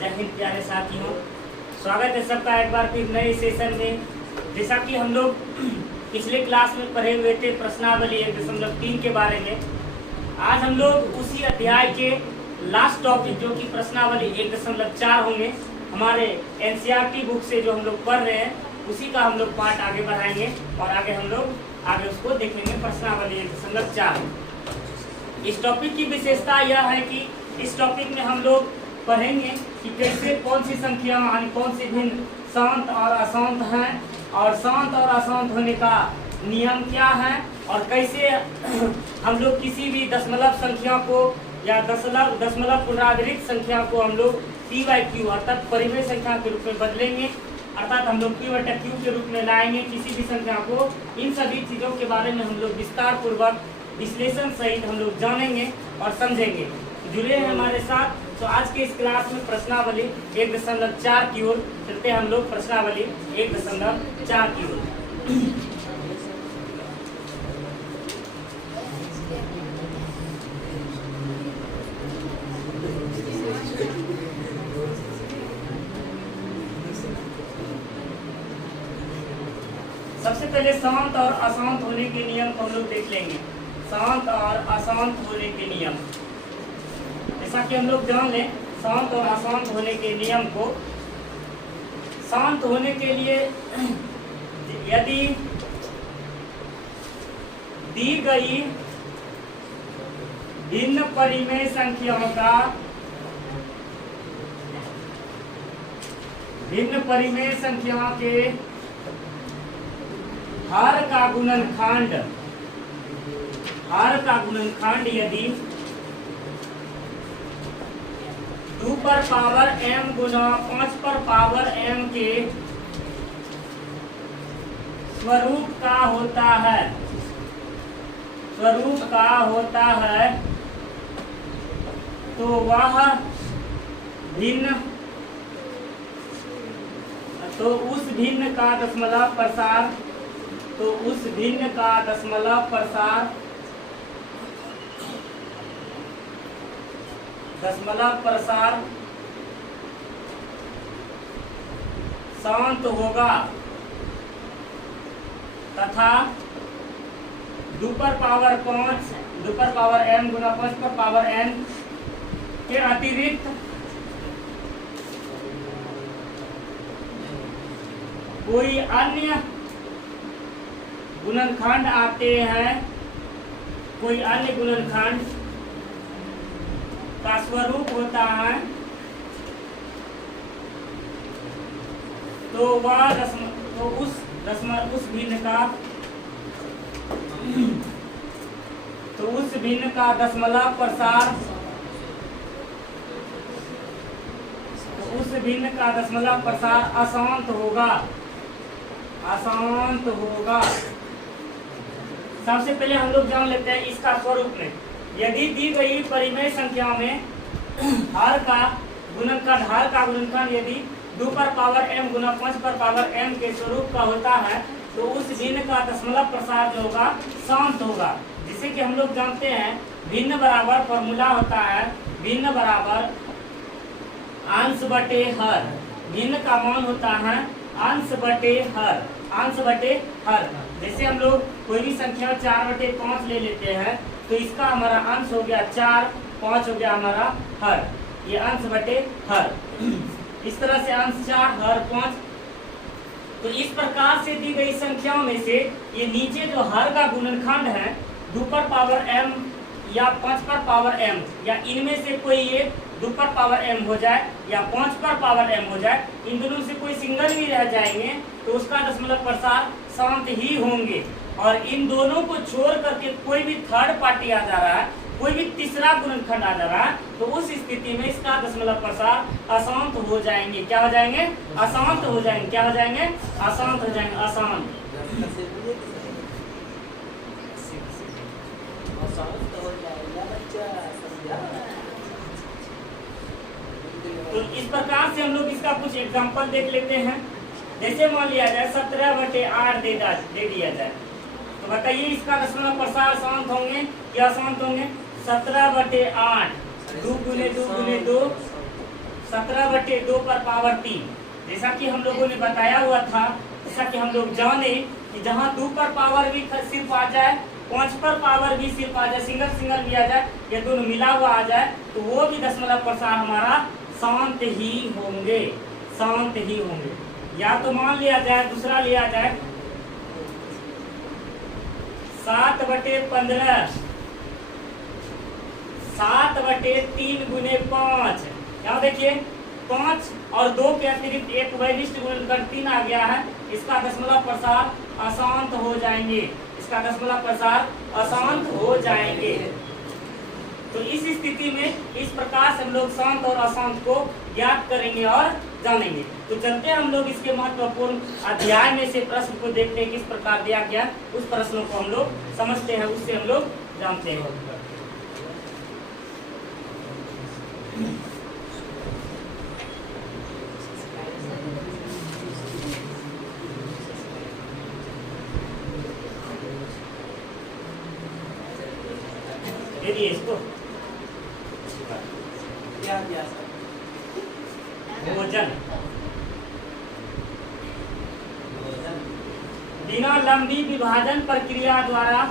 जय हिंद प्यारे साथियों, स्वागत है सबका एक बार फिर नए सेशन में। जैसा कि हम लोग पिछले क्लास में पढ़े हुए थे प्रश्नावली 1.3 के बारे में, आज हम लोग उसी अध्याय के लास्ट टॉपिक जो कि प्रश्नावली 1.4 होंगे, हमारे एनसीईआरटी बुक से जो हम लोग पढ़ रहे हैं उसी का हम लोग पार्ट आगे बढ़ाएंगे और आगे हम लोग आगे उसको देखेंगे। प्रश्नावली 1.4 इस टॉपिक की विशेषता यह है कि इस टॉपिक में हम लोग पढ़ेंगे कि कैसे कौन सी संख्या यानी कौन सी भिन्न शांत और अशांत हैं और शांत और अशांत होने का नियम क्या है और कैसे हम लोग किसी भी दशमलव संख्या को या दशमलव पुनरावृत्त संख्या को हम लोग p/q अर्थात परिमेय संख्या के रूप में बदलेंगे, अर्थात हम लोग p/q के रूप में लाएंगे किसी भी संख्या को। इन सभी चीज़ों के बारे में हम लोग विस्तार पूर्वक विश्लेषण सहित हम लोग जानेंगे और समझेंगे। जुड़े हैं हमारे साथ। तो आज के इस क्लास में प्रश्नावली 1.4 की ओर चलते हैं हम लोग। प्रश्नावली 1.4 की ओर सबसे पहले शांत और अशांत होने के नियम को हम लोग देख लेंगे। शांत और अशांत होने के नियम, जैसा कि हम लोग जान लें शांत और अशांत होने के नियम को। शांत होने के लिए यदि दी गई भिन्न परिमेय संख्याओं का भिन्न परिमेय संख्याओं के हर का गुणनखंड यदि 2 पर पावर m गुना 5 पर पावर m के स्वरूप का होता है तो वह भिन्न उस भिन्न का दशमलव प्रसार शांत होगा तथा 2 पर पावर m गुना 5 पर पावर n के अतिरिक्त कोई अन्य गुणनखंड आते हैं, कोई अन्य गुणनखंड का स्वरूप होता है तो वह उस भिन्न का दशमलव प्रसार अशांत होगा। सबसे पहले हम लोग जान लेते हैं इसका स्वरूप में। यदि दी गई परिमेय संख्या में हर का गुणनखंड यदि 2 पर पावर m गुना 5 पर पावर m के स्वरूप का होता है तो उस भिन्न का दशमलव प्रसार जो होगा शांत होगा। जिसे कि हम लोग जानते हैं भिन्न बराबर फॉर्मूला होता है भिन्न बराबर अंश बटे हर। भिन्न का मान होता है अंश बटे हर। जैसे हम लोग कोई भी संख्या 4/5 ले लेते हैं तो इसका हमारा अंश हो गया 4, 5 हो गया हमारा हर, ये अंश बटे हर। इस तरह से अंश 4 हर 5। तो इस प्रकार से दी गई संख्याओं में से ये नीचे जो हर का गुणनखंड है 2 पर पावर m या 5 पर पावर m या इनमें से कोई एक 2 पर पावर m हो जाए या 5 पर पावर m हो जाए, इन दोनों से कोई सिंगल भी रह जाएंगे तो उसका दशमलव प्रसार शांत ही होंगे। और इन दोनों को छोड़ करके कोई भी थर्ड पार्टी आ जा रहा है, कोई भी तीसरा गुणनखंड आ जा रहा है तो उस स्थिति में इसका दशमलव प्रसार अशांत हो जाएंगे। क्या हो जाएंगे? अशांत हो जाएंगे। क्या हो जाएंगे? अशांत हो जाएंगे। अशांत। तो इस प्रकार से हम लोग इसका कुछ एग्जांपल देख लेते हैं। जैसे मान लिया जाए 17/8 दे दिया जाए तो बताइए इसका दशमलव प्रसार शांत होंगे या अशांत होंगे? 17/8 2 × 2 × 2 17/2 पर पावर 3। जैसा कि हम लोगों ने बताया हुआ था, जैसा कि हम लोग जाने कि जहाँ 2 पर पावर भी सिर्फ आ जाए, 5 पर पावर भी सिर्फ आ जाए, सिंगल सिंगल भी आ जाए, या दोनों मिला हुआ आ जाए, तो वो भी दशमलव प्रसार हमारा शांत ही होंगे, शांत ही होंगे। या तो मान लिया जाए, दूसरा लिया जाए 7/15, 7/3 गुने 5। यहाँ देखिए 5 और 2 के अतिरिक्त एक वैशिष्ट गुणनखंड 3 आ गया है, इसका दशमलव प्रसार अशांत हो जाएंगे, इसका दशमलव प्रसार अशांत हो जाएंगे। तो इस स्थिति में इस प्रकार से हम लोग शांत और अशांत को ज्ञात करेंगे और जानेंगे। तो चलते हैं हम लोग इसके महत्वपूर्ण अध्याय में से प्रश्न को देखते हैं, किस प्रकार दिया गया, उस प्रश्नों को हम लोग समझते हैं, उससे हम लोग जानते हैं। इसको क्या किया सर? भोजन बिना लंबी विभाजन प्रक्रिया द्वारा,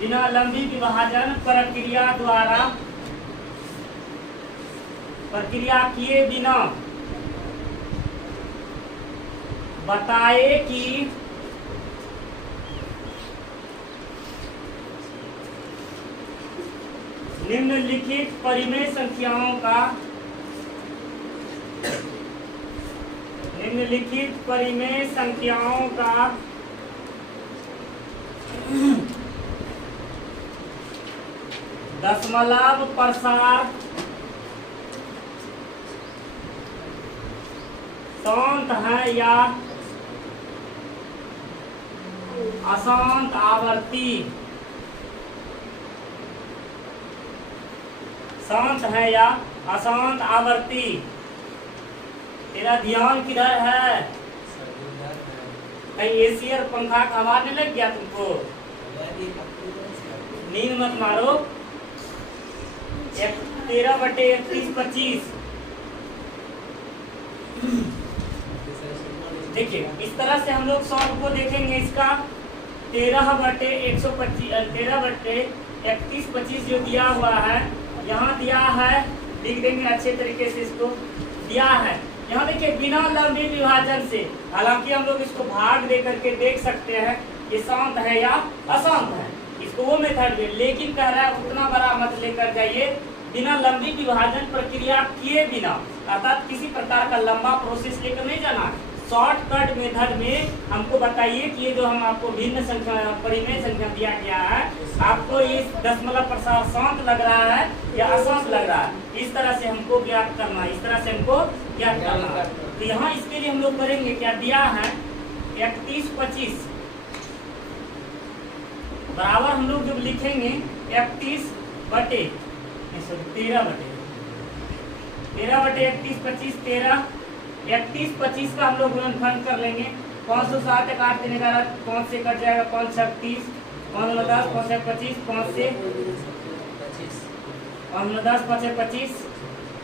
बिना लंबी विभाजन प्रक्रिया द्वारा, प्रक्रिया किए बिना बताए कि निम्नलिखित परिमेय संख्याओं का, निम्नलिखित परिमेय संख्याओं का दशमलव प्रसार शांत है या अशांत आवर्ती, शांत है या अशांत आवर्ती। तेरा ध्यान किधर है? कहीं एसी और पंखा का हवा नहीं लग गया तुमको? नींद मत मारो। 13/31/25 देखिए, इस तरह से हम लोग सॉल्व को देखेंगे। इसका 13/125 13/31/25 जो दिया हुआ है, यहाँ दिया है, लिख देंगे अच्छे तरीके से, इसको दिया है। यहाँ देखिए बिना लंबी विभाजन से, हालांकि हम लोग इसको भाग दे करके देख सकते हैं ये शांत है या अशांत है, इसको वो मेथड में, लेकिन कह रहा है उतना बड़ा मत लेकर जाइए, बिना लंबी विभाजन प्रक्रिया किए बिना, अर्थात किसी प्रकार का लंबा प्रोसेस लेकर नहीं जाना। शॉर्टकट मेथड में हमको बताइए कि ये जो हम आपको भिन्न संख्या, परिमेय संख्या दिया गया है, आपको ये दशमलव प्रसार शांत लग रहा है या अशांत लग रहा है, इस तरह से हमको ज्ञात करना है, इस तरह से हमको ज्ञात करना है। तो यहाँ इसके लिए हम लोग करेंगे क्या, दिया है 31/25 बराबर हम लोग जब लिखेंगे 13/31/25 13 31/25 का हम लोग गुणनखंड कर लेंगे। 507 एक 8 3 11 5 से कट जाएगा, 5 6 30 5 9 10 5 6 25 5 से 5 9 10 5 6 25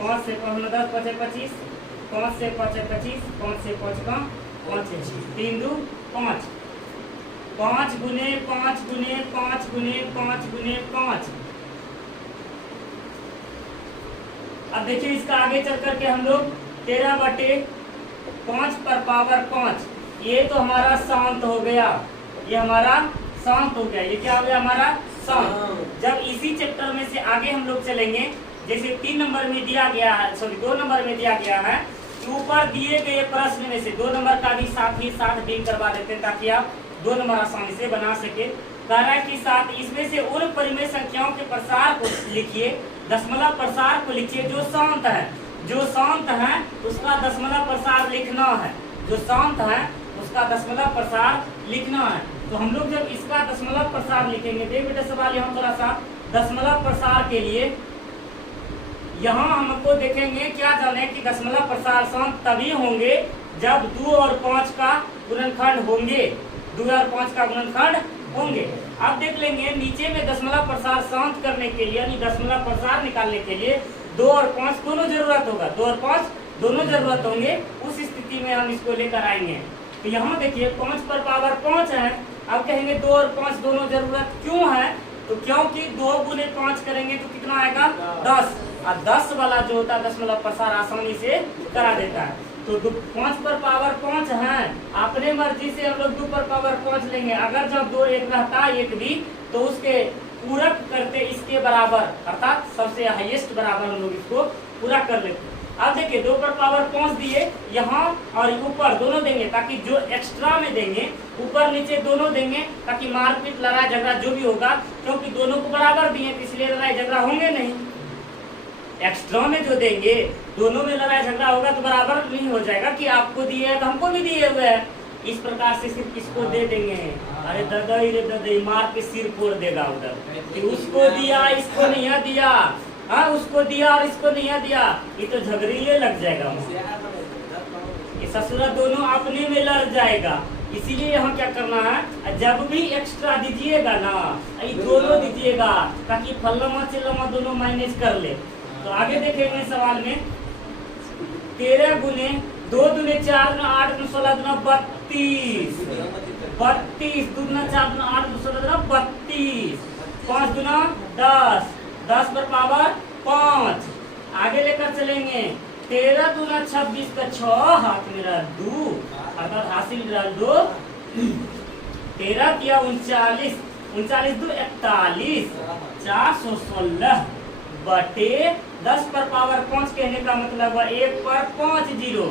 5 से 5 9 10 5 6 25 5 से 5 6 25 5 से 5 का 5 6 3 2 5 5 गुने 5 गुने 5 गुने 5 गुने 5। अब देखिए इसका आगे चल करके हम लोग 13/5 पर पावर 5, ये तो हमारा शांत हो गया, ये हमारा शांत हो गया, ये क्या हो गया हमारा शांत। जब इसी चैप्टर में से आगे हम लोग चलेंगे, जैसे 3 नंबर में दिया गया है, सॉरी 2 नंबर में दिया गया है, ऊपर दिए गए प्रश्न में से 2 नंबर का भी साथ ही साथ डील करवा देते हैं ताकि आप 2 नंबर आसानी से बना सके। कह रहा है कि साथ इसमें से उन परिमेय संख्याओं के प्रसार को लिखिए, दशमलव प्रसार को लिखिए जो शांत है, जो शांत है उसका दशमलव प्रसार लिखना है, जो शांत है उसका दशमलव प्रसार लिखना है। तो हम लोग जब इसका दशमलव प्रसार लिखेंगे, देख बेटा सवाल यहाँ थोड़ा सा दशमलव प्रसार के लिए, यहाँ हमको देखेंगे क्या जाने कि दशमलव प्रसार शांत तभी होंगे जब 2 और 5 का गुणनखंड होंगे, 2 और 5 का गुणनखंड होंगे। अब देख लेंगे नीचे में दशमलव प्रसार शांत करने के लिए, यानी दशमलव प्रसार निकालने के लिए 2 और 5 दोनों जरूरत होगा, 2 और 5 दोनों जरूरत होंगे, उस स्थिति में हम इसको लेकर आएंगे। तो यहाँ देखिए 5 पर पावर 5 है। अब कहेंगे 2 और 5 दोनों जरूरत क्यों है, तो क्योंकि 2 गुने 5 करेंगे तो कितना आएगा 10, और 10 वाला जो होता है दशमलव प्रसार आसानी से करा देता है। तो 5 पर पावर 5 है, अपने मर्जी से हम लोग 2 पर पावर 5 लेंगे। अगर जब 2 एक रहता एक भी तो उसके पूरक करते इसके बराबर, अर्थात सबसे हाईएस्ट बराबर हम लोग इसको पूरा कर लेते। अब देखिए 2 पर पावर 5 दिए यहाँ और ऊपर दोनों देंगे, ताकि जो एक्स्ट्रा में देंगे ऊपर नीचे दोनों देंगे, ताकि मारपीट लड़ाई झगड़ा जो भी होगा, क्योंकि दोनों को बराबर दिए तो इसलिए लड़ाई झगड़ा होंगे नहीं। एक्स्ट्रा में जो देंगे दोनों में लड़ाई झगड़ा होगा तो बराबर नहीं हो जाएगा कि आपको दिए है तो हमको भी दिए हुए है। इस प्रकार से सिर्फ किसको दे देंगे, अरे ददई रे ददई मार के सिर फोड़ देगा उधर कि उसको दिया इसको नहीं दिया, हाँ उसको दिया और इसको नहीं दिया, ये तो झगड़िए लग जाएगा, ये ससुरा दोनों अपने में लड़ जाएगा। इसीलिए यहाँ क्या करना है, जब भी एक्स्ट्रा दीजिएगा ना ये दोनों दीजिएगा, ताकि फल्लमा चिल्लमा दोनों मैनेज कर ले। तो आगे देखेंगे सवाल में 13 गुने 2 दूने 4 गुना 8 गुना 16 गुना 32, 32 2 गुना 4 गुना 8 गुना 16 गुना 32, 5 गुना 10, 10 पर पावर 5। आगे लेकर चलेंगे 13 दूना 26 का 6 हाथ में रख 2, अर्थात हासिल रख 2, 13 किया 39, 39 2 41, 416 बटे 10 पर पावर 5 कहने का मतलब है 1 पर 5 जीरो,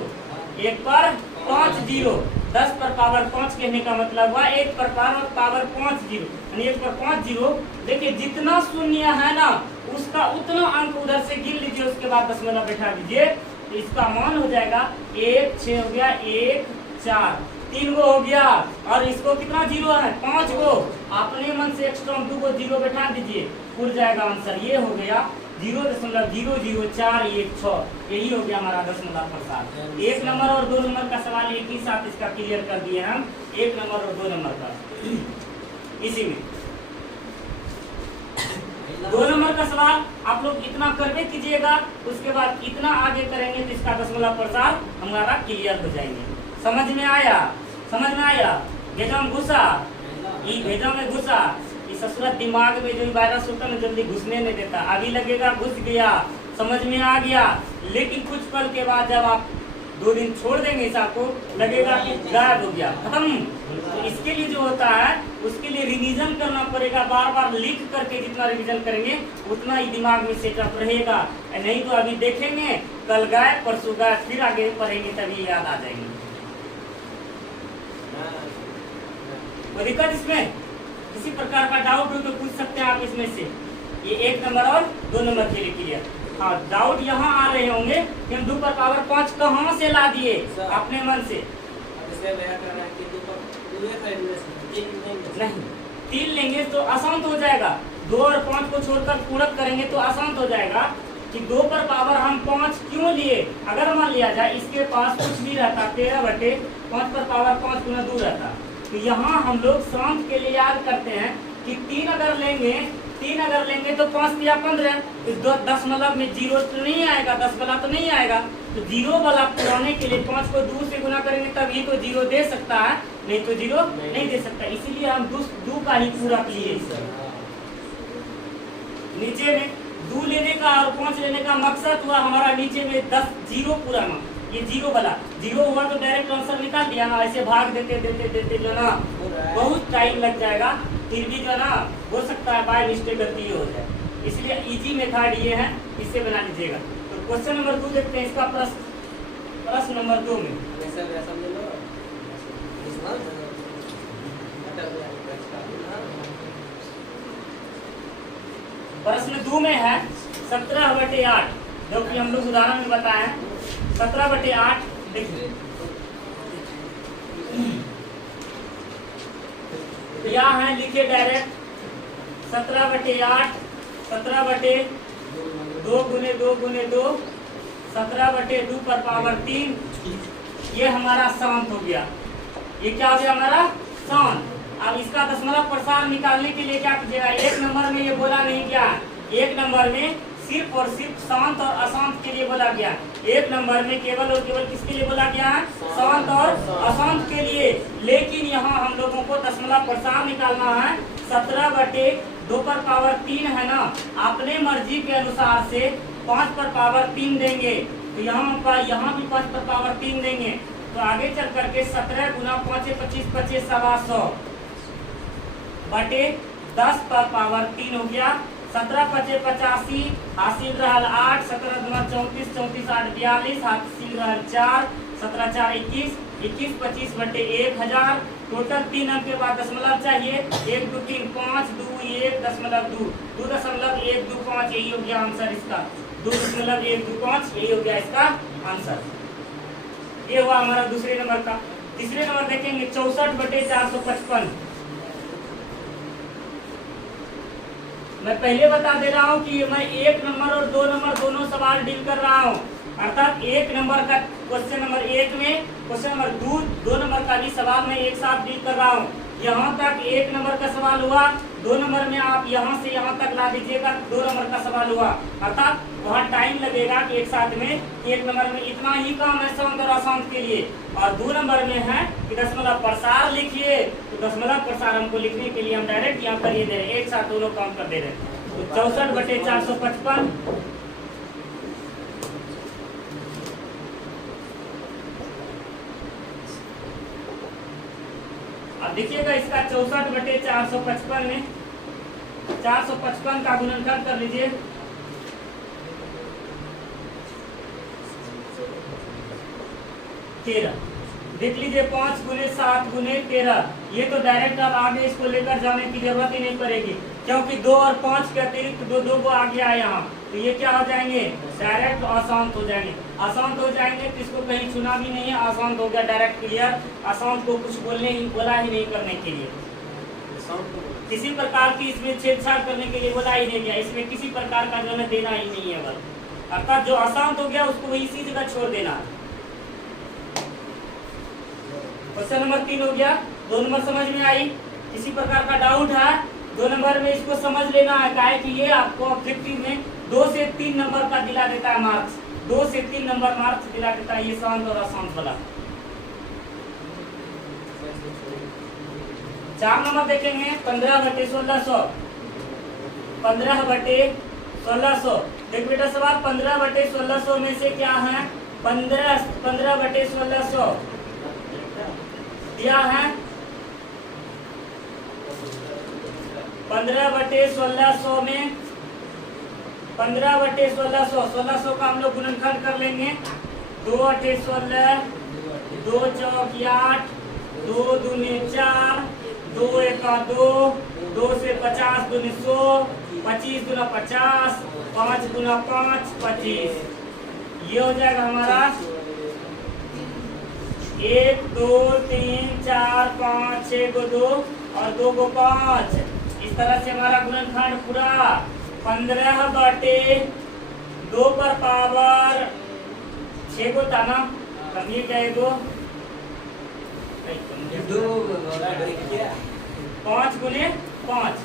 1 पर 5 जीरो, 10 पर पावर 5 कहने का मतलब है 1 पर पावर 5 जीरो, यानी 1 पर 5 जीरो। देखिए जितना शून्य है ना उसका उतना अंक उधर से गिन लीजिए, उसके बाद दशमलव बैठा दीजिए, तो इसका मान हो जाएगा 1 6 हो गया, 1 4 3 गो हो गया, और इसको कितना जीरो है 5 गो, अपने मन से एक्स्ट्रा 2 गो जीरो बैठा दीजिए, पूर जाएगा आंसर। ये हो गया 0.00416, यही हो गया हमारा दशमलव प्रसार। 1 नंबर और 2 नंबर का सवाल एक ही साथ इसका क्लियर कर दिए हम, 1 नंबर और 2 नंबर का। इसी में 2 नंबर का सवाल आप लोग इतना करके कीजिएगा, उसके बाद इतना आगे करेंगे तो इसका दशमलव प्रसार हमारा क्लियर हो जाएंगे। समझ में आया, समझ में आया, भेजा में घुसा, ये भेजा में घुसा, इस ससुरा दिमाग में जो वायरस होता है ना जल्दी घुसने नहीं देता, अभी लगेगा घुस गया, समझ में आ गया, लेकिन कुछ पल के बाद जब आप 2 दिन छोड़ देंगे इस आपको लगेगा कि गायब हो गया, खत्म। तो इसके लिए जो होता है उसके लिए रिवीजन करना पड़ेगा, बार बार लिख करके जितना रिवीजन करेंगे उतना ही दिमाग में सेटअप रहेगा, नहीं तो अभी देखेंगे कल गायब परसों गायब, फिर आगे पढ़ेंगे तभी याद आ जाएंगे। कोई दिक्कत इसमें, किसी प्रकार का डाउट हो तो पूछ सकते हैं आप इसमें से। ये 1 नंबर और 2 नंबर के लिए क्लियर। हाँ डाउट यहाँ आ रहे होंगे कि हम 2 पर पावर 5 कहाँ से ला दिए अपने मन से, नहीं 3 लेंगे तो आसान हो जाएगा, 2 और 5 को छोड़कर पूरक करेंगे तो आसान हो जाएगा कि 2 पर पावर हम 5 क्यों लिए। अगर मान लिया जाए इसके पास कुछ भी रहता 13 बटे 5 पर पावर 5 गुना 2 रहता, तो यहाँ हम लोग शांत के लिए याद करते हैं कि 3 अगर लेंगे तो 5 दिया 15, तो दशमलव में जीरो तो नहीं आएगा, 10 वाला तो नहीं आएगा, तो जीरो वाला पुराने के लिए 5 को 2 से गुना करेंगे तभी तो जीरो दे सकता है, नहीं तो जीरो नहीं दे सकता, इसीलिए हम 2 का ही पूरा लिए। नीचे में 2 लेने का और 5 लेने का मकसद हुआ हमारा नीचे में 10 जीरो पुराना, ये जीरो वाला जीरो हुआ तो डायरेक्ट आंसर निकाल दिया ना, ऐसे भाग देते जो ना बहुत टाइम लग जाएगा, फिर भी जो ना हो सकता है बाय मिस्टेक गलती हो जाए, इसलिए इजी मेथड ये है, इससे बना लीजिएगा। तो क्वेश्चन नंबर 2 देखते हैं, इसका प्रश्न नंबर 2 में प्रश्न 2 में है 17/8, जो कि हम लोग उदाहरण में बताए हैं 17/8। देखिए यहाँ है लिखे डायरेक्ट 17/8, 17/2 गुने 2 गुने 2, 17/2 पर पावर 3, ये हमारा शांत हो गया, ये क्या हो गया हमारा शांत। अब इसका दशमलव प्रसार निकालने के लिए क्या कीजिएगा, 1 नंबर में ये बोला नहीं क्या, 1 नंबर में सिर्फ और सिर्फ शांत और अशांत के लिए बोला गया। एक नंबर में केवल और केवल किसके लिए बोला गया है? शांत और अशांत के लिए। लेकिन यहाँ हम लोगों को दशमलव प्रसार निकालना है। 17/2 पर पावर 3 है ना, अपने मर्जी के अनुसार से 5 पर पावर 3 देंगे। तो यहाँ भी 5 पर पावर 3 देंगे। तो आगे चल करके 17 गुना 5 25 25 100 बटे 10 पर पावर 3 हो गया। 17 5 85 हासिल रहल 8, 17 गुना 34 34 8 42 हासिल रहल 4, 17 4 21 21 25 बटे 1000। टोटल 3 अंक के बाद दशमलव चाहिए। 1 2 3 5 2 1 दशमलव 2 2.125 यही हो गया आंसर इसका। 2.125 यही हो गया इसका आंसर। ये हुआ हमारा दूसरे नंबर का। तीसरे नंबर देखेंगे 64/455। मैं पहले बता दे रहा हूँ कि मैं 1 नंबर और 2 नंबर दोनों सवाल डील कर रहा हूँ। अर्थात 1 नंबर का क्वेश्चन नंबर 1 में, क्वेश्चन नंबर 2 नंबर का भी सवाल मैं एक साथ डील कर रहा हूँ। यहाँ तक 1 नंबर का सवाल हुआ, 2 नंबर में आप यहाँ से यहाँ तक ला दीजिएगा, 2 नंबर का सवाल हुआ। अर्थात वहाँ टाइम लगेगा कि एक साथ में 1 नंबर में इतना ही काम है शांत और अशांत के लिए, और 2 नंबर में है कि दशमलव प्रसार लिखिए। तो दशमलव प्रसार हमको लिखने के लिए हम डायरेक्ट यहाँ पर ये दे रहे हैं, एक साथ दोनों काम कर दे रहे हैं। तो 64/455 अब देखिएगा इसका 64/455 में 455 का गुणनखंड कर लीजिए। 13 देख लीजिए, 5 गुने 7 गुने 13। ये तो डायरेक्ट अब आगे इसको लेकर जाने की जरूरत ही नहीं पड़ेगी, क्योंकि 2 और 5 के अतिरिक्त दो को आ गया है यहाँ। तो ये क्या हो जाएंगे? डायरेक्ट अशांत हो जाएंगे। अशांत हो जाएंगे तो इसको कहीं चुना भी नहीं है, अशांत हो गया डायरेक्ट क्लियर। अशांत को कुछ बोला ही नहीं करने के लिए, किसी प्रकार की इसमें छेड़छाड़ करने के लिए बोला ही नहीं गया। इसमें किसी प्रकार का जो है देना ही नहीं है बल। अर्थात जो अशांत हो गया उसको इसी जगह छोड़ देना। क्वेश्चन नंबर 3 हो गया। 2 नंबर समझ में आई? किसी प्रकार का डाउट है? 2 नंबर में इसको समझ लेना है, क्या है कि ये आपको ऑब्जेक्टिव में 2 से 3 नंबर का दिला देता है मार्क्स। 2 से 3 नंबर मार्क्स दिला देता है ये शांत और अशांत वाला। 4 नंबर देखेंगे 15/1600। 15/1600 देख बेटा सवाल 15/1600 में से क्या है? 15/1600 दिया है। 15/1600 में 15/1600 1600 का हम लोग गुणनखंड कर लेंगे। 2/16 2 चौक 8 2 दूनी 4 2 एका 2 2 से 50 दूनी 100 25 गुना 50 5 गुना 5 25। ये हो जाएगा हमारा 1 2 3 4 5 6 को 2 और 2 को 5। इस तरह से हमारा गुणनखंड पूरा 15/2 पर पावर 6 को था ना, कम ये क्या है 2 5 गुने 5।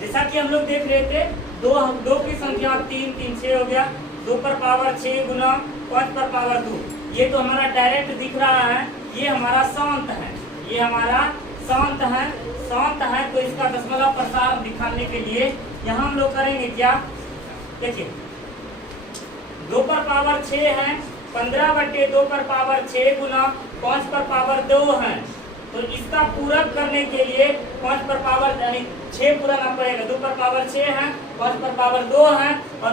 जैसा कि हम लोग देख रहे थे, 2 की संख्या 3 3 6 हो गया। 2 पर पावर 6 गुना 5 पर पावर 2। ये तो हमारा डायरेक्ट दिख रहा है, ये हमारा शांत है, ये हमारा शांत है। शांत है तो इसका दशमलव प्रसार दिखाने के लिए यहाँ हम लोग करेंगे क्या? देखिए 2 पर पावर 6 है, 15/2 पर पावर 6 गुना 5 पर पावर 2 है। तो इसका पूरक करने के लिए 5 पर पावर यानी 6 पुराना पड़ेगा। 2 पर पावर 6 है, 5 पर पावर 2 है और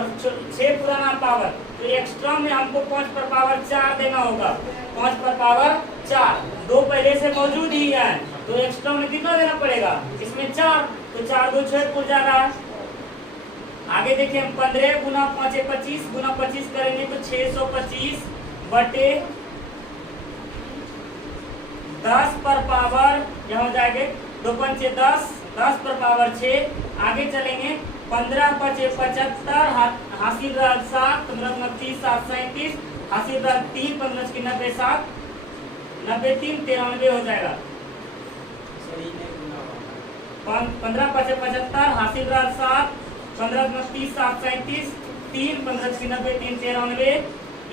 6 पुराना पावर, तो एक्स्ट्रा में हमको 5 पर पावर 4 देना होगा। 5 पर पावर 4, 2 पहले से मौजूद ही है, तो एक्स्ट्रा में कितना देना पड़ेगा? इसमें 4, तो 4 2 6 पुर जा रहा है। आगे देखिए हम 15 गुना 5 25 गुना 25 करेंगे तो 625 बटे 10 पर पावर यहाँ हो जाएंगे 2 5 10 10 पर पावर 6। आगे चलेंगे 15 5 75 हासिल 7 15 30 7 37 हासिल 3 15 की 90 7 90 3 93 हो जाएगा। 15 5 75 हासिल 7 15 30 7 37 3 15 96 3 93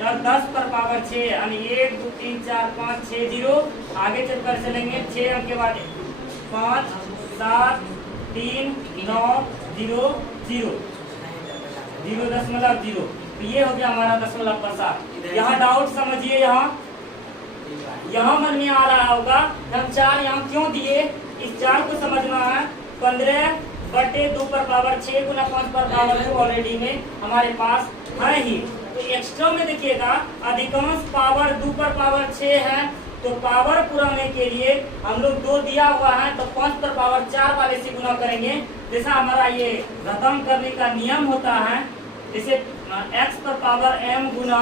और 10 पर पावर 6 यानी 1 2 3 4 5 6 0। आगे चलकर चलेंगे 6 अंक के बाद 5 7 3 9 0 0 0.0। तो ये हो गया हमारा दशमलव प्रसार। यहाँ डाउट समझिए, यहाँ मन में आ रहा होगा हम 4 यहाँ क्यों दिए, इस 4 को समझना है। 15/2 पर पावर 6 गुना 5 पर पावर 2 ऑलरेडी में हमारे पास है ही। तो एक्स्ट्रा में देखिएगा अधिकांश पावर 2 पर पावर 6 है, तो पावर पुराने के लिए हम लोग 2 दिया हुआ है तो 5 पर पावर 4 वाले से गुना करेंगे। जैसा हमारा ये घटाव करने का नियम होता है, जैसे x पर पावर m गुना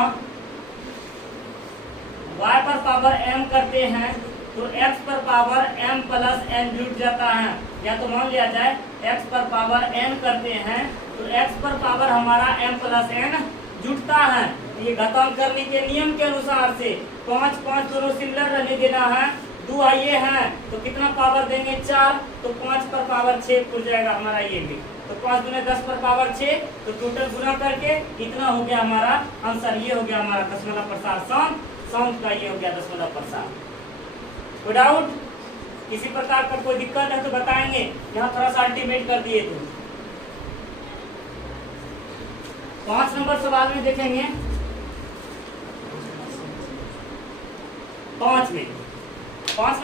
y पर पावर m करते हैं तो x पर पावर m प्लस n जुट जाता है। या तो मान लिया जाए x पर पावर n करते हैं तो x पर पावर हमारा m प्लस n जुटता है। ये घटाव करने के नियम के अनुसार से 5 5 दोनों सिमिलर रहने देना है। 2 आइए हैं तो कितना पावर देंगे 4, तो 5 पर पावर 6 खुल जाएगा हमारा ये भी। तो 5 गुना 10 पर पावर 6, तो टोटल गुना करके इतना हो गया हमारा आंसर। ये हो गया हमारा दशमलव प्रसार साउंड का, ये हो गया दशमलव प्रसार। कोई डाउट, किसी प्रकार का कोई दिक्कत है तो बताएंगे। यहाँ थोड़ा सा अल्टीमेट कर दिए तो 5 नंबर सवाल में देखेंगे। 5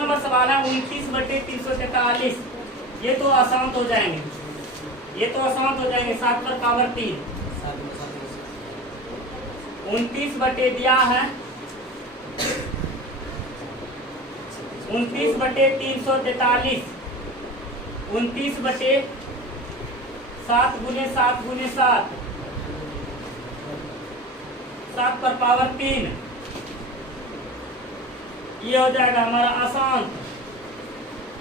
नंबर सवाल है 29/343। ये तो आसान हो जाएंगे, 7 पर पावर 3। 29 बटे दिया है 29/343। 29 बटे 7 गुने 7 गुने 7, 7 पर पावर 3। ये हो जाएगा हमारा आसान,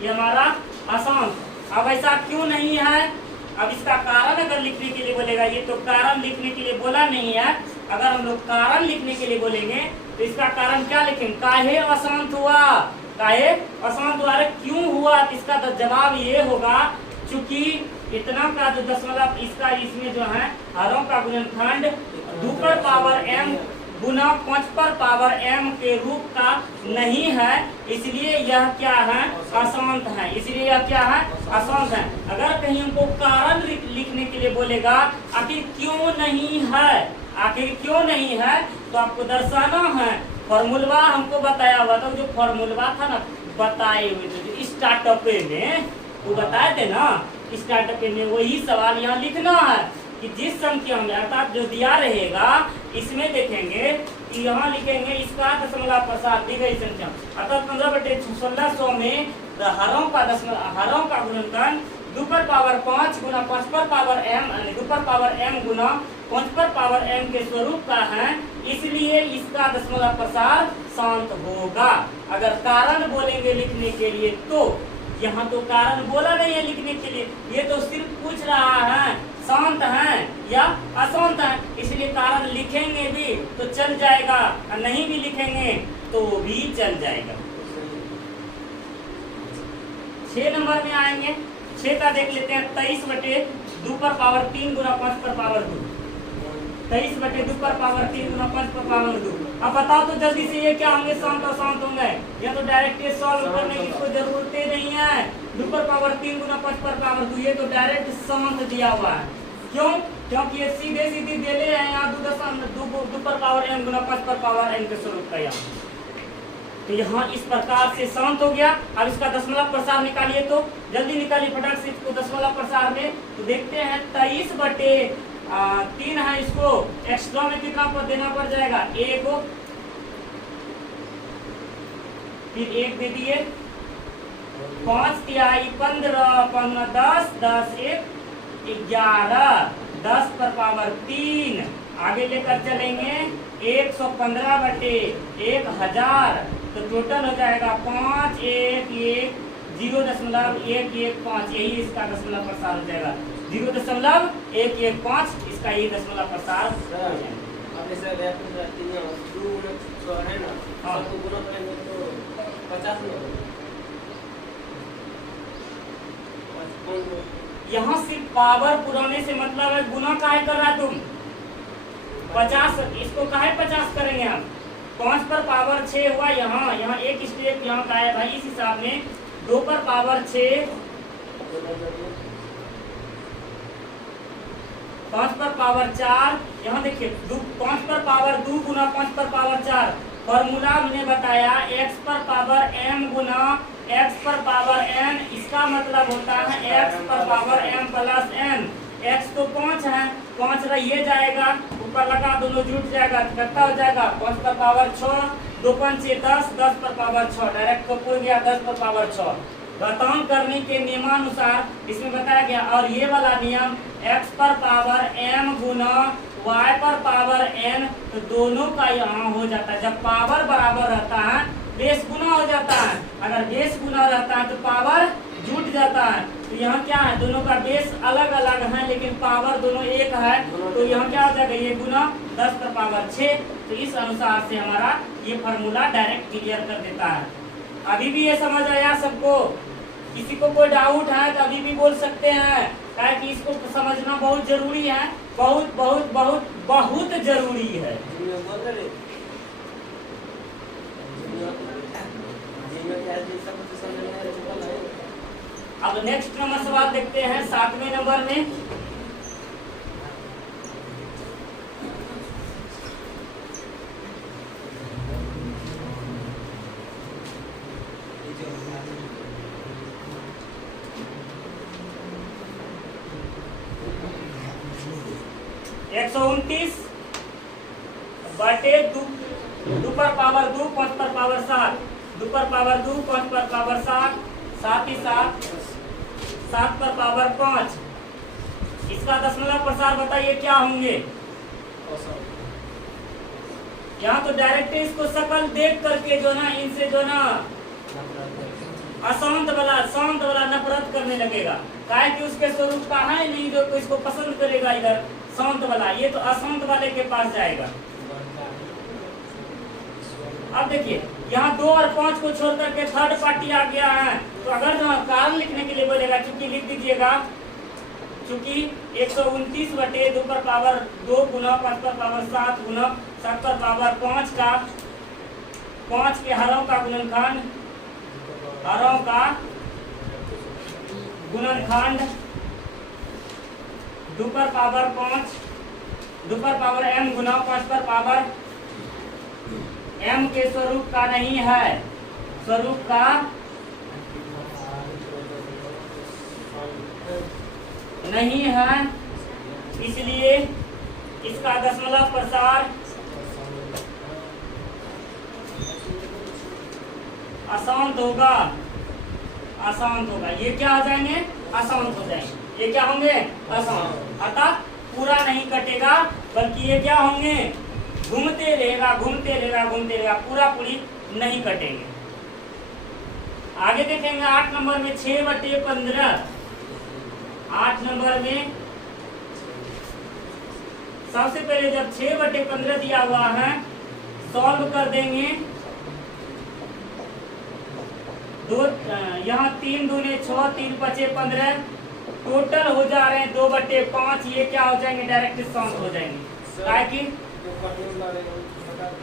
ये हमारा आसान। अब ऐसा क्यों नहीं है, अब इसका कारण अगर लिखने के लिए बोलेगा, ये तो कारण लिखने के लिए बोला नहीं है। अगर हम लोग कारण लिखने के लिए बोलेंगे तो इसका कारण क्या लिखेंगे, काहे अशांत हुआ, काहे अशांत हुआ, अरे क्यों हुआ। इसका तो जवाब ये होगा चूंकि इतना का जो दशमलव इसका इसमें जो है हरों का गुणनखंड 2 पर पावर m गुना 5 पर पावर m के रूप का नहीं है, इसलिए यह क्या है, अशांत है। इसलिए यह क्या है, अशांत है। अगर कहीं हमको कारण लिखने के लिए बोलेगा आखिर क्यों नहीं है, आखिर क्यों नहीं है, तो आपको दर्शाना है। फॉर्मूला हमको बताया हुआ था, जो फॉर्मूला था ना बताए हुए थे जो स्टार्टअप में, वो बताए थे ना स्टार्टअप में, वही सवाल यहाँ लिखना है कि जिस संख्या में अर्थात जो दिया रहेगा इसमें देखेंगे कि यहाँ लिखेंगे इसका दशमलव प्रसार दी गई संख्या अर्थात 15/1600 में हरों का गुणनखंड 2 पर पावर 5 गुना 5 पर पावर m 2 पर पावर m गुना 5 पर पावर m के स्वरूप का है, इसलिए इसका दशमलव प्रसार शांत होगा। अगर कारण बोलेंगे लिखने के लिए तो यहाँ तो कारण बोला नहीं है लिखने के लिए, ये तो सिर्फ पूछ रहा है शांत है या अशांत है, इसलिए कारण लिखेंगे भी तो चल जाएगा और नहीं भी लिखेंगे तो भी चल जाएगा। 6 नंबर में आएंगे। 6 का देख लेते हैं 23/2 पर पावर 3 गुना 5 पर पावर 2। 23/2 पर पावर 3 गुना 5 पर पावर 2। अब बताओ तो जल्दी से ये क्या होंगे, शांत अशांत होंगे। या तो डायरेक्ट ये सॉल्व करने की कोई जरूरत नहीं है। 2 पर पावर 3 गुना 5 पर पावर 2, ये तो डायरेक्ट शांत दिया हुआ है। क्यों, क्योंकि ये सीधे सीधे दिले हैं यहाँ 2 पर पावर m गुना 5 पर पावर n के स्वरूप का यहाँ, तो यहाँ इस प्रकार से शांत हो गया। अब इसका दशमलव प्रसार निकालिए, तो जल्दी निकालिए फटाक से इसको दशमलव प्रसार में। तो देखते हैं 23/3 है, इसको एक्स्ट्रा में कितना पर देना पड़ जाएगा, 1, फिर 1 दे दिए, 5 तिहाई 15 15 10 10 1 11 10 पर पावर 3। आगे लेकर चलेंगे 115/1000, तो टोटल हो जाएगा 5 1 1 0.115, यही इसका दशमलव प्रसार हो जाएगा। 0.115 इसका यही दशमलव प्रसार हो जाएगा। यहाँ सिर्फ पावर पुराने से मतलब है, गुना काहे कर रहा है तुम, 50, इसको काहे 50 करेंगे हम? 5 पर पावर 6 हुआ, यहाँ एक स्टेप यहाँ का है भाई, इस हिसाब में 2 पर पावर 6, 5 पर पावर 4, यहाँ देखिए 5 पर पावर 2 गुना 5 पर पावर 4। फॉर्मूला मैंने बताया x पर पावर m गुना x पर पावर n, इसका मतलब होता है x पर power m plus n। x तो 5 है, 5 रहिए जाएगा, ऊपर लगा दोनों जुट जाएगा, कितना हो जाएगा 5 पर पावर 6, 2 5 10, 10 पर पावर 6, डायरेक्ट तो पूछ गया 10 पर पावर 6। घातांक करने के नियमानुसार इसमें बताया गया। और ये वाला नियम x पर पावर m गुना y पर पावर n, तो दोनों का यहाँ हो जाता है। जब पावर बराबर रहता है बेस गुना हो जाता है, अगर बेस गुना रहता है तो पावर जुट जाता है। तो यहाँ क्या है, दोनों का बेस अलग अलग है लेकिन पावर दोनों एक है, तो यहाँ क्या हो जाएगा, ये गुना 10 पर पावर 6। तो इस अनुसार से हमारा ये फॉर्मूला डायरेक्ट क्लियर कर देता है। अभी भी ये समझ आया सबको? किसी को कोई डाउट है तो अभी भी बोल सकते हैं, क्या कि इसको समझना बहुत जरूरी है, बहुत बहुत बहुत बहुत जरूरी है। अब नेक्स्ट नंबर सवाल देखते हैं 7वें नंबर में। एक 129 बटे 2 पर पावर 2 5 पर पावर 7, 2 पर पावर 2 5 पर पावर 7, 7 ही 7 7 पर पावर 5। इसका दशमलव प्रसार बताइए क्या होंगे? यहाँ तो डायरेक्ट इसको शकल देख करके जो ना इनसे जो ना अशांत वाला नफरत करने लगेगा, काहे कि उसके स्वरूप का है नहीं जो इसको पसंद करेगा। इधर शांत वाला, ये तो अशांत वाले के पास जाएगा। अब देखिए यहाँ 2 और 5 को छोड़ करके थर्ड पार्टी आ गया है, तो अगर जो कारण लिखने के लिए बोलेगा, चूंकि लिख दीजिएगा, चूंकि 129 बटे 2 पर पावर 2 गुना 5 पर पावर 7 गुना 7 पर पावर 5 का 5 के हरों का गुणनखंड, हरों का गुणनखंड 2 पर पावर 5, 2 पर पावर m गुना 5 पर पावर m के स्वरूप का नहीं है, स्वरूप का नहीं है, इसलिए इसका दशमलव प्रसार अशांत होगा, अशांत होगा। ये क्या हो जाएंगे? अशांत हो जाएंगे। ये क्या होंगे? अशांत। अर्थात पूरा नहीं कटेगा, बल्कि ये क्या होंगे? घूमते रहेगा, घूमते रहेगा, घूमते रहेगा, पूरा पूरी नहीं कटेंगे। आगे देखेंगे 8 नंबर में 6 बटे 15। 8 नंबर में सबसे पहले जब 6 बटे 15 दिया हुआ है, सॉल्व कर देंगे। यहाँ 3 दूने 6, 3 पचे 15, टोटल हो जा रहे हैं 2 बटे 5। ये क्या हो जाएंगे? डायरेक्ट शांत हो जाएंगे। ताकि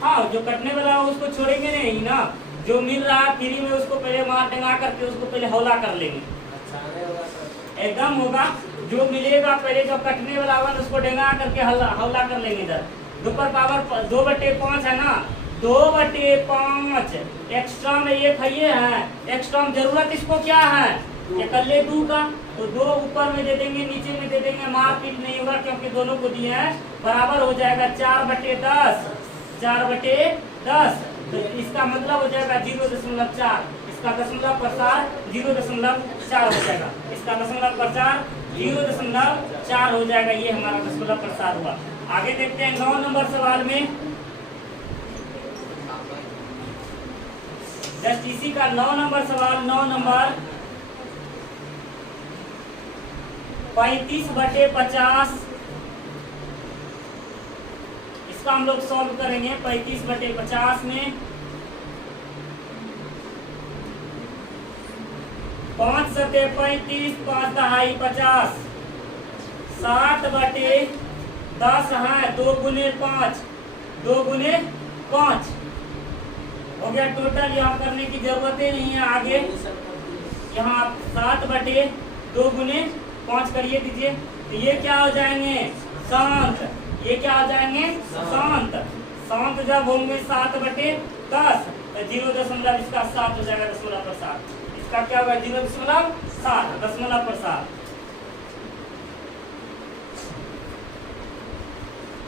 हाँ, जो कटने वाला है उसको छोड़ेंगे नहीं ना, जो मिल रहा है फ्री में उसको पहले मार डंगा करके उसको पहले हौला कर लेंगे, एकदम होगा। जो मिलेगा पहले जो कटने वाला होगा उसको डेंगा करके हौला कर लेंगे। इधर 2 पर पावर 2 बटे 5 है ना, 2 बटे 5 एक्स्ट्रा में ये खाइए है, एक्स्ट्रा में जरूरत इसको क्या है? इकल्ले 2 का, तो 2 ऊपर में दे देंगे, नीचे में दे देंगे, मारपीट नहीं होगा क्योंकि दोनों को दिए हैं। बराबर हो जाएगा 4 बटे 10, 4 बटे 10। तो इसका मतलब हो जाएगा 0.4। इसका दशमलव प्रसार 0.4 हो जाएगा। इसका दशमलव प्रसार 0.4 हो जाएगा। ये हमारा दशमलव प्रसार हुआ। आगे देखते हैं 9 नंबर सवाल में, जस्ट इसी का 9 नंबर सवाल। 9 नंबर 35 बटे 50। इसका हम लोग सॉल्व करेंगे। 35 बटे 50 में 5 सते 35, 5 दहाई 50, 7 बटे 10 है, 2 गुने 5, 2 गुने 5 हो गया टोटल। यहाँ करने की जरूरत ही नहीं है आगे। यहाँ आप 7/2 गुने 5 करिए दीजिए, तो ये क्या हो जाएंगे शांत, ये क्या हो जाएंगे शांत। शांत जब होंगे 7/10 तो 0.7 इसका 7 हो जाएगा, 0.7 इसका क्या होगा 0.7 0.7।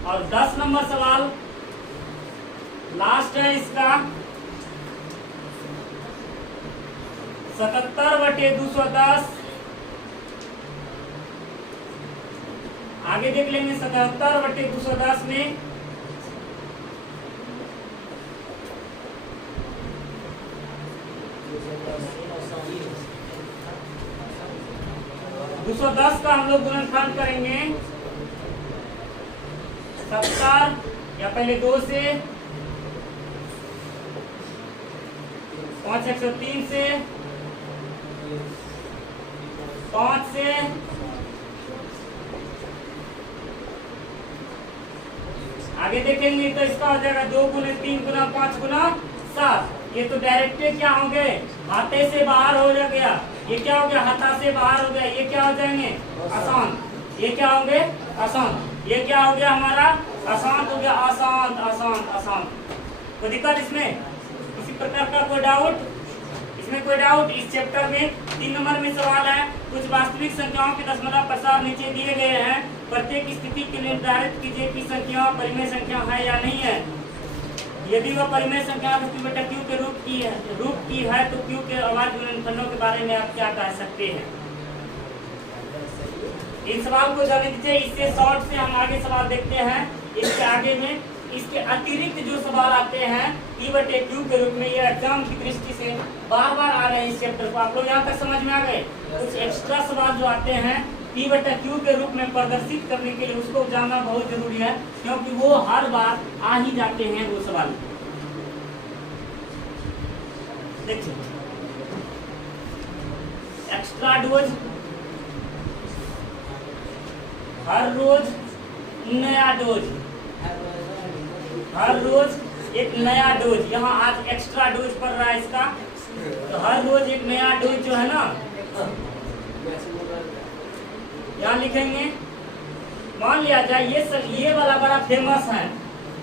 और 10 नंबर सवाल लास्ट है इसका 77/210। आगे देख लेंगे 77/210 में 210 का हम लोग गुणनखंड करेंगे 70 या पहले 2 से 5 103 से 5 से आगे देखेंगे तो इसका हो जाएगा 2 गुने 3 गुना 5 गुना 7। ये तो डायरेक्ट क्या होंगे हाथे से बाहर हो गया, ये क्या हो गया हाथा से बाहर हो गया, ये क्या हो जाएंगे आसान, ये क्या होंगे आसान, ये क्या हो गया हमारा अशांत हो गया, अशांत अशांत अशांत। कोई दिक्कत इसमें, किसी प्रकार का कोई डाउट इसमें, कोई डाउट? इस चैप्टर में 3 नंबर में सवाल है, कुछ वास्तविक संख्याओं के दशमलव प्रसार नीचे दिए गए हैं, प्रत्येक स्थिति के निर्धारित कीजिए कि संख्या परिमेय संख्या है या नहीं है। यदि वह परिमेय संख्या Q के रूप की है तो Q के अभाज्य गुणनखंडों के बारे में आप क्या कह सकते हैं? इन सवाल को जाने दीजिए। इससे शॉर्ट से हम आगे सवाल देखते हैं। इसके आगे में इसके अतिरिक्त जो सवाल आते हैं P/Q के रूप में, ये एग्जाम की दृष्टि से बार बार आ रहे हैं इस चैप्टर को। आप लोग यहाँ तक समझ में आ गए? कुछ एक्स्ट्रा सवाल जो आते हैं P/Q के रूप में प्रदर्शित करने के लिए उसको जानना बहुत जरूरी है, क्योंकि वो हर बार आ ही जाते हैं वो सवाल। देखिए एक्स्ट्रा डोज, हर रोज नया डोज, हर रोज एक नया डोज। यहाँ आज एक्स्ट्रा डोज पड़ रहा है इसका, तो हर रोज एक नया डोज जो है ना यहाँ लिखेंगे। मान लिया जाए ये वाला बड़ा फेमस है,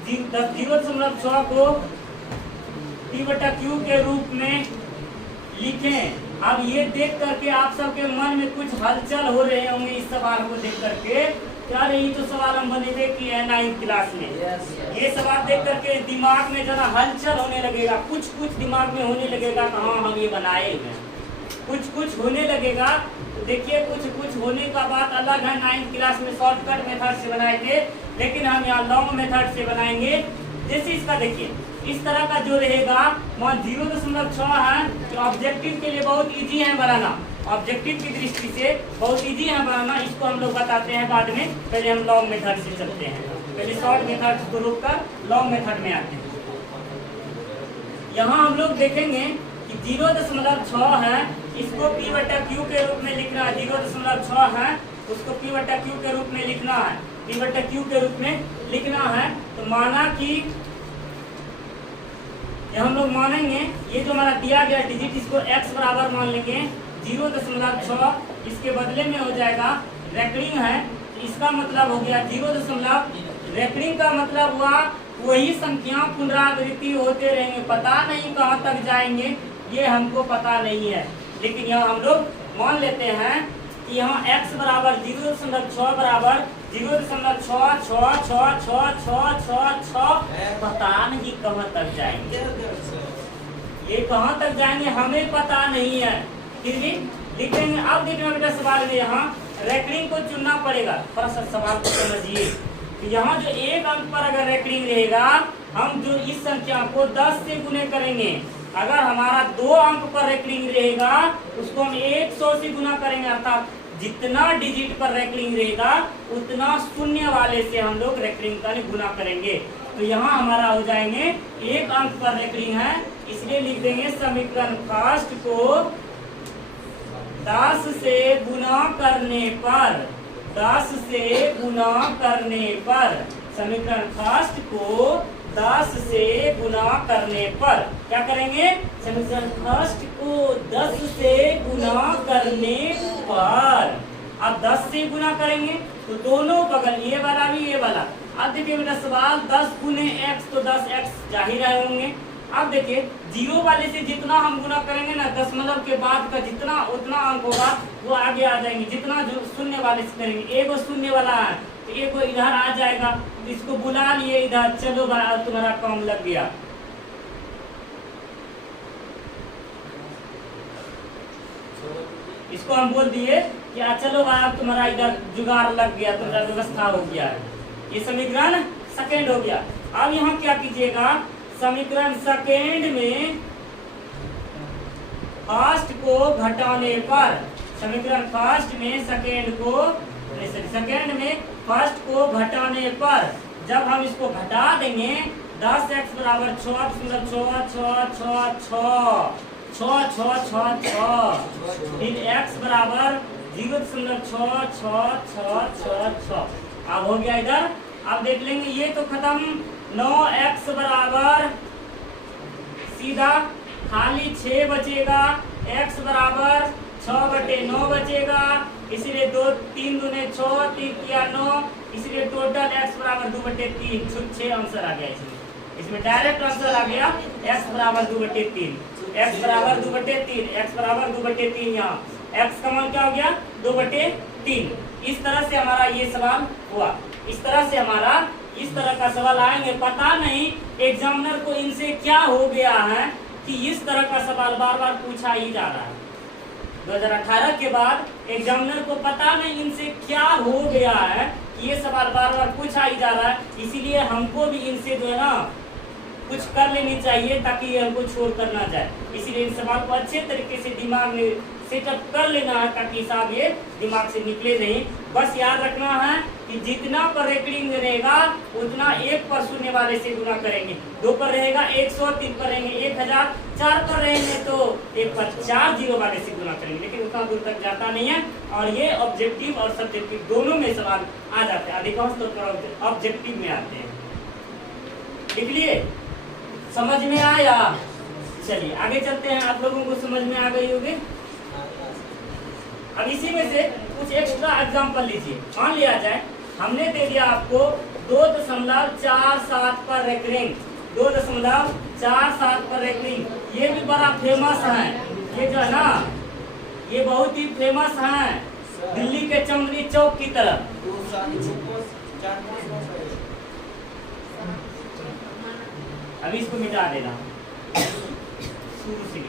0.6 को P/Q के रूप में लिखें। अब ये देख करके आप सबके मन में कुछ हलचल हो रहे होंगे इस सवाल को देख करके, क्या नहीं तो सवाल हम बनेबे किए हैं 9th क्लास में। ये सवाल देख करके दिमाग में जरा हलचल होने लगेगा, कुछ दिमाग में होने लगेगा कि हाँ हम ये बनाए हैं, कुछ होने लगेगा। तो देखिए कुछ होने का बात अलग है। 9th क्लास में शॉर्टकट मेथड से बनाए थे, लेकिन हम यहाँ लॉन्ग मेथड से बनाएंगे। जैसे इसका देखिए इस तरह का जो रहेगा, मान 0.6 है, तो ऑब्जेक्टिव के लिए बहुत इजी है बनाना, ऑब्जेक्टिव की दृष्टि से बहुत इजी है बनाना। इसको हम लोग बताते हैं बाद में, पहले हम लॉन्ग मेथड से चलते हैं। पहले शॉर्ट मेथड को रोक कर लॉन्ग मेथड में आते हैं। यहाँ हम लोग देखेंगे कि 0.6 है, इसको P/Q के रूप में लिखना है। 0.6 है, उसको P/Q के रूप में लिखना है, P/Q के रूप में लिखना है। तो माना कि ये हम लोग मानेंगे, ये जो हमारा दिया गया डिजिट, इसको x बराबर मान लेंगे 0.6, इसके बदले में हो जाएगा रेकरिंग है, इसका मतलब हो गया 0. रेकरिंग का मतलब हुआ वही संख्या पुनरावृत्ति होते रहेंगे, पता नहीं कहाँ तक जाएंगे ये हमको पता नहीं है। लेकिन यहाँ हम लोग मान लेते हैं कि यहाँ x बराबर 0.6 बराबर 0.6666666, पता नहीं कहाँ तक जाएंगे, ये कहाँ तक जाएंगे हमें पता नहीं है, फिर भी लिखेंगे। अब देखना बेटा सवाल में यहाँ रेकरिंग को चुनना पड़ेगा, थोड़ा सा सवाल को समझिए। तो यहाँ जो एक अंक पर अगर रेकरिंग रहेगा, हम जो इस संख्या को 10 से गुने करेंगे। अगर हमारा 2 अंक पर रेकरिंग रहेगा, उसको हम 100 से गुना करेंगे, अर्थात जितना डिजिट पर रेकरिंग रहेगा उतना शून्य वाले से हम लोग रेकरिंग का गुना करेंगे। तो यहाँ हमारा हो जाएंगे 1 अंक पर रेकरिंग है, इसलिए लिख देंगे समीकरण फर्स्ट को 10 से गुना करने पर 10 से गुना करने पर, समीकरण फर्स्ट को 10 से गुना करने पर क्या करेंगे, समीकरण फर्स्ट को 10 से गुना करने पर, अब 10 से गुना करेंगे तो दोनों बगल, ये वाला भी ये वाला। अब देखिए बेटा सवाल 10 गुने x, तो 10x जाहिर है होंगे। अब देखिए जीरो वाले से जितना हम गुना करेंगे ना, दशमलव के बाद का जितना उतना अंक होगा वो आगे आ जाएंगे। जितना जो शून्य वाले से करेंगे, एक शून्य वाला है तो एक इधर आ जाएगा, तो इसको बुला लिए इधर, चलो भाई तुम्हारा काम लग गया। इसको हम बोल दिए कि चलो भाई तुम्हारा इधर जुगाड़ लग गया, तुम्हारा व्यवस्था हो गया है। ये समीकरण सेकेंड हो गया। अब यहाँ क्या कीजिएगा, समीकरण सेकेंड में फर्स्ट को घटाने पर, समीकरण फर्स्ट में सेकेंड को, सेकेंड में फर्स्ट को घटाने पर जब हम इसको घटा देंगे 10x बराबर 6.6 फिर x बराबर 0.6666। अब हो गया इधर। अब देख लेंगे ये तो खत्म। 9x बराबर सीधा खाली 6 बचेगा, x बराबर 6/9 बचेगा, इसलिए 3 दूने 6, 3 किया 9, इसलिए टोटल x बराबर 2/3, 6 आंसर आ गया। इसमें डायरेक्ट आंसर आ गया x बराबर 2/3, x बराबर 2/3, x बराबर 2/3। यहाँ x का मान क्या हो गया 2/3। इस तरह से हमारा ये सवाल हुआ। इस तरह से हमारा इस तरह का सवाल आएंगे। पता नहीं एग्जामिनर को इनसे क्या हो गया है कि इस तरह का सवाल बार बार पूछा ही जा रहा है। 2018 के बाद एग्जामिनर को पता नहीं इनसे क्या हो गया है कि ये सवाल बार बार पूछा ही जा रहा है। इसीलिए हमको भी इनसे जो है ना कुछ कर लेनी चाहिए ताकि ये हमको छोड़ कर ना जाए। इसीलिए इन सवाल को अच्छे तरीके से दिमाग में सेटअप कर लेना है ताकि हिसाब ये दिमाग से निकले नहीं। बस याद रखना है कि जितना पर रेकरिंग रहेगा उतना 1 पर शून्य वाले से गुना करेंगे। 2 पर रहेगा 100, 3 पर रहेंगे 1000, 4 पर रहेंगे तो 1 पर 4 जीरो वाले से गुना करेंगे। लेकिन उतना दूर तक जाता नहीं है और ये ऑब्जेक्टिव और सब्जेक्टिव दोनों में सवाल आ जाते हैं। अधिकांश तो ऑब्जेक्टिव में आते हैं। लिख लिए, समझ में आया? चलिए आगे चलते हैं। आप लोगों को समझ में आ गई होगी। अब इसी में से कुछ एक्स्ट्रा एग्जांपल लीजिए। मान लिया जाए हमने दे दिया आपको 2.47 पर रेकरिंग, 2.47 पर रेकरिंग। ये भी बड़ा फेमस है, ये जो है ना ये बहुत ही फेमस है दिल्ली के चांदनी चौक की तरफ। अभी इसको मिटा देना शुरू से।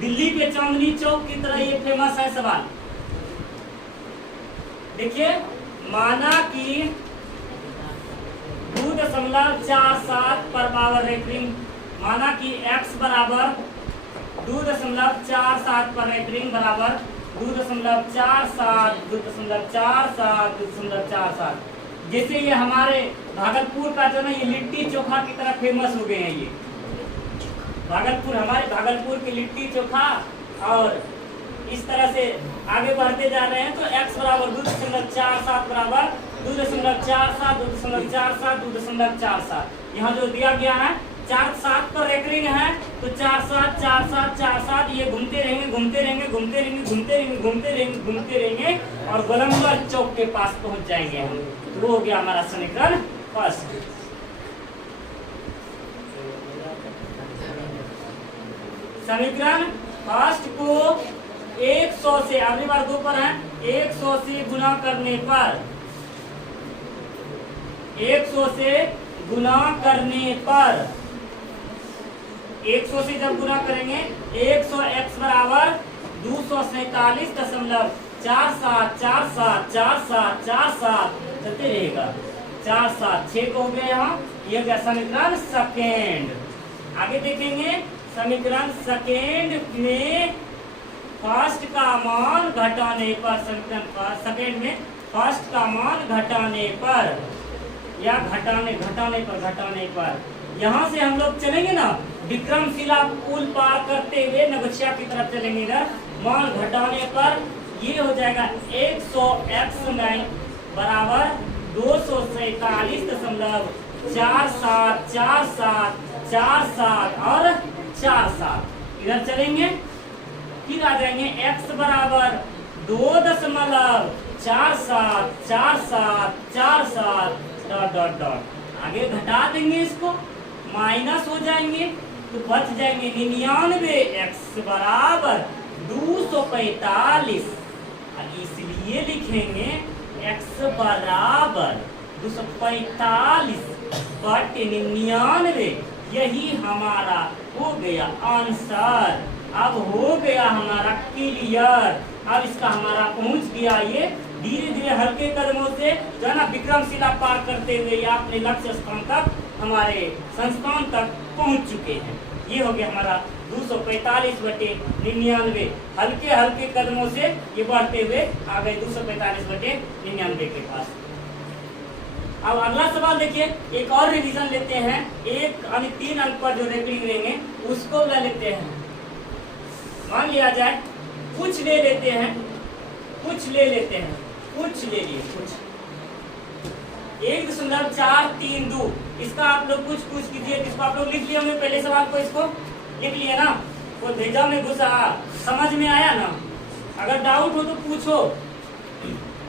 दिल्ली के चांदनी चौक की तरह ये फेमस है सवाल। देखिए माना कि 2.47 पर पावर रेकरिंग, माना कि x बराबर 2.47 पर रेकरिंग बराबर 2.47। जैसे ये हमारे भागलपुर का जो ना ये लिट्टी चोखा की तरह फेमस हो गए हैं। ये भागलपुर, हमारे भागलपुर की लिट्टी चोखा। और इस तरह से आगे बढ़ते जा रहे हैं तो x बराबर 2.47 बराबर 2.47। यहाँ जो दिया गया है 4-7 पर रेकरिंग है तो 4-7 ये घूमते रहेंगे और गोलंबर चौक के पास पहुंच जाएंगे हम। तो वो हो गया हमारा समीकरण फर्स्ट। समीकरण फर्स्ट को 100 से, अगली बार 2 पर है, 100 से गुना करने पर, 100 से गुना करने पर, 100 से जब गुना करेंगे 100 x बराबर 247 चलते रहेगा। 4-7 को हो गया यहाँ। ये हो गया समीकरण सेकेंड। आगे देखेंगे समीकरण सेकेंड में फर्स्ट का मान घटाने पर, समीकरण सेकेंड में फर्स्ट का मान घटाने पर या घटाने पर यहाँ से हम लोग चलेंगे ना विक्रमशिला पुल पार करते हुए नगछिया की तरफ चलेंगे। इधर मान घटाने पर ये हो जाएगा 100x9 बराबर 247.4747 और 47। इधर चलेंगे, फिर आ जाएंगे x बराबर 2.474747 डॉट डॉट डॉट। आगे घटा देंगे, इसको माइनस हो जाएंगे तो बच जाएंगे 99। x बराबर 245, इसलिए लिखेंगे x बराबर 245/99। यही हमारा हो गया आंसर। अब हो गया हमारा क्लियर। अब इसका हमारा पहुंच गया, ये धीरे धीरे हल्के कदमों से जो है ना विक्रमशिला पार करते हुए या अपने लक्ष्य स्थान तक, हमारे संस्थान तक पहुंच चुके हैं। ये हो गया हमारा 245/99। हल्के हल्के कदमों से ये बढ़ते हुए आ गए 245/99 के पास। अब अगला सवाल देखिए, एक और रिवीजन लेते हैं। 3 अंक पर जो रेटिंग लेंगे उसको ले लेते हैं। मान लिया जाए कुछ ले लेते हैं, कुछ ले लेते हैं, कुछ ले लिए, कुछ 1.432। इसका आप लोग कुछ कीजिए। इसको आप लोग लिख लिए होंगे पहले सवाल को, इसको लिख लिए ना, वो भेजा में घुसा, समझ में आया ना। अगर डाउट हो तो पूछो,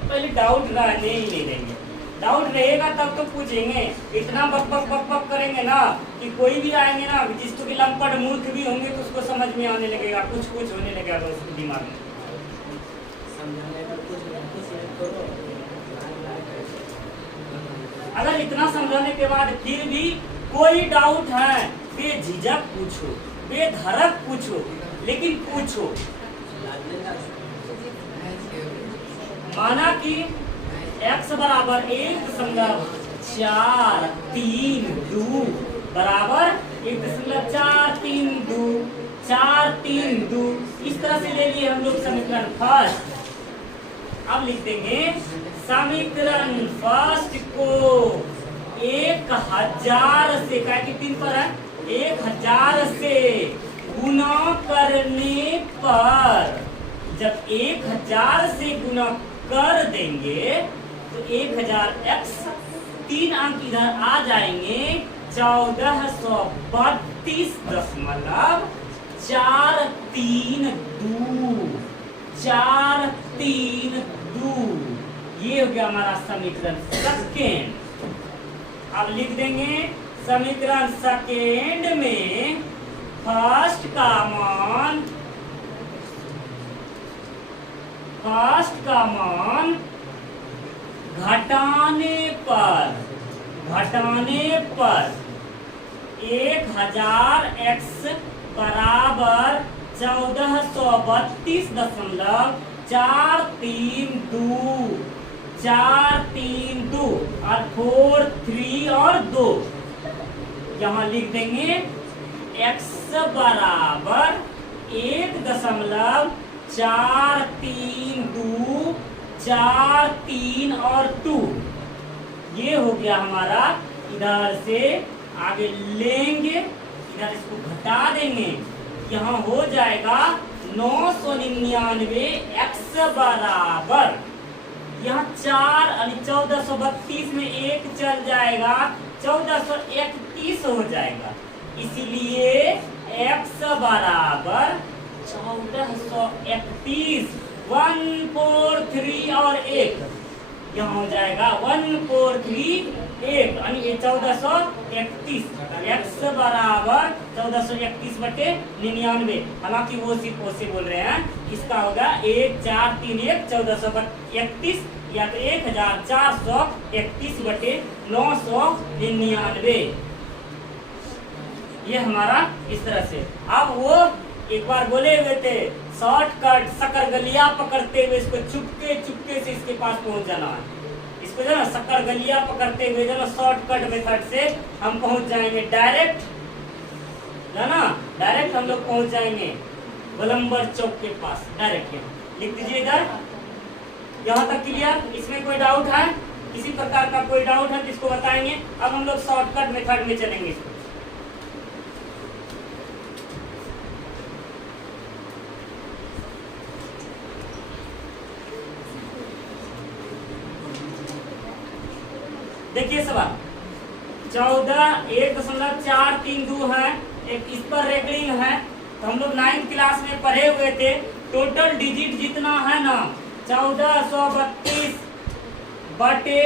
पहले डाउट रहने ही नहीं देंगे। डाउट रहेगा तब तो पूछेंगे। इतना बक बक बक बक करेंगे ना कि कोई भी आएंगे ना जिसको कि लंपट मूर्ख भी होंगे तो उसको समझ में आने लगेगा, कुछ होने लगेगा उसके दिमाग में। अगर इतना समझाने के बाद फिर भी कोई डाउट है, बेझिझक पूछो, बेधड़क पूछो, लेकिन पूछो। माना कि x बराबर 1.432 बराबर 1.432 इस तरह से ले लिए हम लोग समीकरण फर्स्ट। अब लिख देंगे समीकरण फर्स्ट को 1000 से, क्या कि 3 पर है, 1000 से गुना करने पर, जब 1000 से गुना कर देंगे तो 1000x 3 अंक इधर आ जाएंगे 1432। ये हो गया हमारा समीकरण सेकेंड। अब लिख देंगे समीकरण सेकेंड में फर्स्ट का मान घटाने पर 1000x बराबर 1432 और 4 3 और 2 यहाँ लिख देंगे। x बराबर 1.432 4 3 और 2। ये हो गया हमारा। इधर से आगे लेंगे, इधर इसको घटा देंगे, यहाँ हो जाएगा 999। x बराबर यहाँ 4 यानी 1432 में 1 चल जाएगा, 1431 हो जाएगा। इसीलिए x बराबर 1431 1 4 3 और 1 यहाँ हो जाएगा 1 4 3 1 यानी 1431। x बराबर 1431/99। हालांकि वो सिर्फ से बोल रहे हैं, इसका होगा 1431 1431 या तो 1431/999। ये हमारा इस तरह से। अब वो एक बार बोले हुए थे शॉर्टकट शकरगलिया पकड़ते हुए इसको चुपके से इसके पास पहुंच जाना है। इसको जो ना शकरगलिया पकड़ते हुए जो ना शॉर्टकट मेथड से हम पहुंच जाएंगे डायरेक्ट, है ना, डायरेक्ट हम लोग पहुंच जाएंगे गोलंबर चौक के पास डायरेक्ट। यहाँ लिख दीजिए इधर, यहाँ तक क्लियर। इसमें कोई डाउट है, किसी प्रकार का कोई डाउट है तो इसको बताएंगे। अब हम लोग शॉर्टकट मेथड में चलेंगे। इसको देखिए सवाल 14,1.432 है, एक इस पर रेकरिंग है। तो हम लोग 9th क्लास में पढ़े हुए थे, टोटल डिजिट जितना है ना 1432 बटे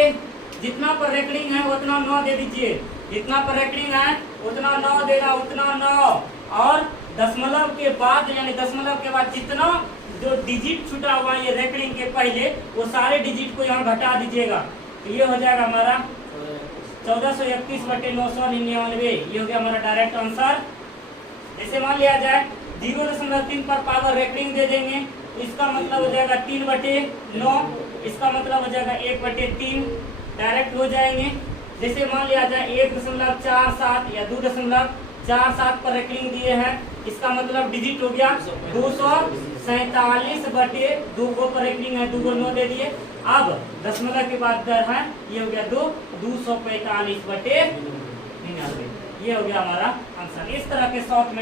जितना पर रेकरिंग है उतना 9 दे दीजिए, जितना पर रेकरिंग है उतना 9 देना, उतना 9, और दशमलव के बाद यानी दशमलव के बाद जितना जो डिजिट छूटा हुआ है ये रेकरिंग के पहले वो सारे डिजिट को यहाँ घटा दीजिएगा। तो ये हो जाएगा हमारा 1431/999, ये हो गया हमारा डायरेक्ट आंसर। जैसे मान लिया जाए 0.3 पर पावर रेकरिंग दे देंगे, तो इसका मतलब हो जाएगा 3/9, इसका मतलब हो जाएगा 1/3, डायरेक्ट हो जाएंगे। जैसे मान लिया जाए 1.47 या 2.47 पर रेकरिंग दिए हैं, इसका मतलब डिजिट हो गया 247/2 पर रेकरिंग है, 2 को 9 दे दिए। अब दशमलव के बाद दर है, ये हो गया 245/99, ये हो गया हमारा आंसर। इस तरह के शॉर्ट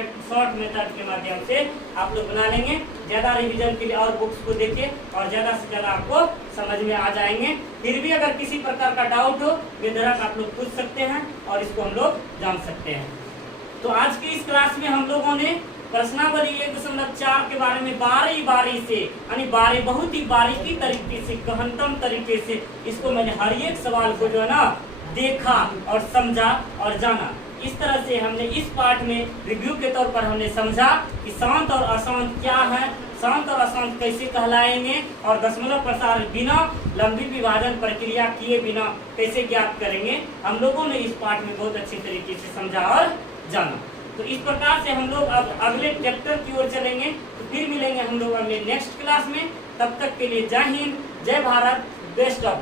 मेथड के माध्यम से आप लोग बना लेंगे। ज्यादा रिवीजन के लिए और बुक्स को देखिए और ज्यादा से ज्यादा आपको समझ में आ जाएंगे। फिर भी अगर किसी प्रकार का डाउट हो बेधड़क आप लोग पूछ सकते हैं और इसको हम लोग जान सकते हैं। तो आज की इस क्लास में हम लोगों ने प्रश्नावली 1.4 के बारे में बारी से यानी बहुत ही बारीकी तरीके से, गहनतम तरीके से इसको मैंने हर एक सवाल को जो है ना देखा और समझा और जाना। इस तरह से हमने इस पार्ट में रिव्यू के तौर पर हमने समझा कि शांत और अशांत क्या है, शांत और अशांत कैसे कहलाएंगे, और दशमलव प्रसार बिना लंबी विभाजन प्रक्रिया किए बिना कैसे ज्ञात करेंगे। हम लोगों ने इस पार्ट में बहुत अच्छी तरीके से समझा और जाना। तो इस प्रकार से हम लोग अब अगले चैप्टर की ओर चलेंगे। तो फिर मिलेंगे हम लोग अगले नेक्स्ट क्लास में। तब तक के लिए जय हिंद, जय भारत, बेस्ट ऑफ।